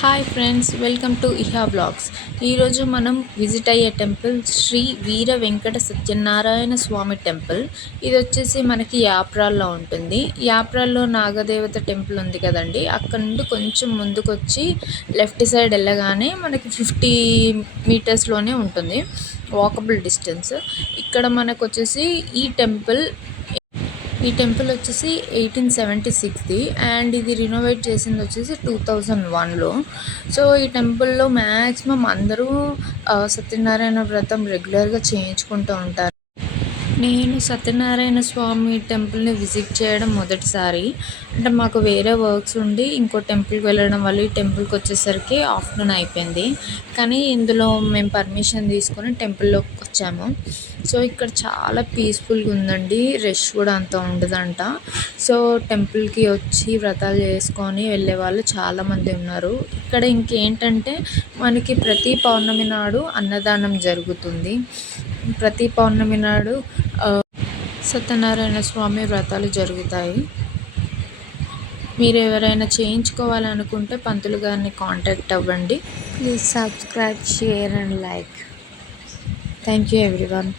Hi friends, welcome to ఇహా vlogs. ఈరోజు మనం విజిట్ అయ్యే టెంపుల్ శ్రీ వీర వెంకట సత్యనారాయణ స్వామి టెంపుల్. ఇది వచ్చేసి మనకి యాప్రాల్లో ఉంటుంది. యాప్రాల్లో నాగదేవత టెంపుల్ ఉంది కదండి, అక్కడ నుండి కొంచెం ముందుకు వచ్చి లెఫ్ట్ సైడ్ వెళ్ళగానే మనకి 50 మీటర్స్లోనే ఉంటుంది, వాకబుల్ డిస్టెన్స్. ఇక్కడ మనకు వచ్చేసి ఈ టెంపుల్ వచ్చేసి 1876ది అండ్ ఇది రినోవేట్ చేసింది వచ్చేసి 2001లో. సో ఈ టెంపుల్లో మ్యాక్సిమం అందరూ సత్యనారాయణ వ్రతం రెగ్యులర్గా చేయించుకుంటూ ఉంటారు. నేను సత్యనారాయణ స్వామి టెంపుల్ని విజిట్ చేయడం మొదటిసారి. అంటే మాకు వేరే వర్క్స్ ఉండి ఇంకో టెంపుల్కి వెళ్ళడం వల్ల ఈ టెంపుల్కి వచ్చేసరికి ఆఫ్టర్నూన్ అయిపోయింది. కానీ ఇందులో మేము పర్మిషన్ తీసుకొని టెంపుల్లోకి వచ్చాము. సో ఇక్కడ చాలా పీస్ఫుల్గా ఉందండి, రష్ కూడా అంత ఉండదంట. సో టెంపుల్కి వచ్చి వ్రతాలు చేసుకొని వెళ్ళే వాళ్ళు చాలామంది ఉన్నారు. ఇక్కడ ఇంకేంటంటే మనకి ప్రతి పౌర్ణమి నాడు అన్నదానం జరుగుతుంది. ప్రతి పౌర్ణమి నాడు సత్యనారాయణ స్వామి వ్రతాలు జరుగుతాయి. మీరు ఎవరైనా చేయించుకోవాలనుకుంటే పంతులు గారిని కాంటాక్ట్ అవ్వండి. Please subscribe, share and like. Thank you everyone.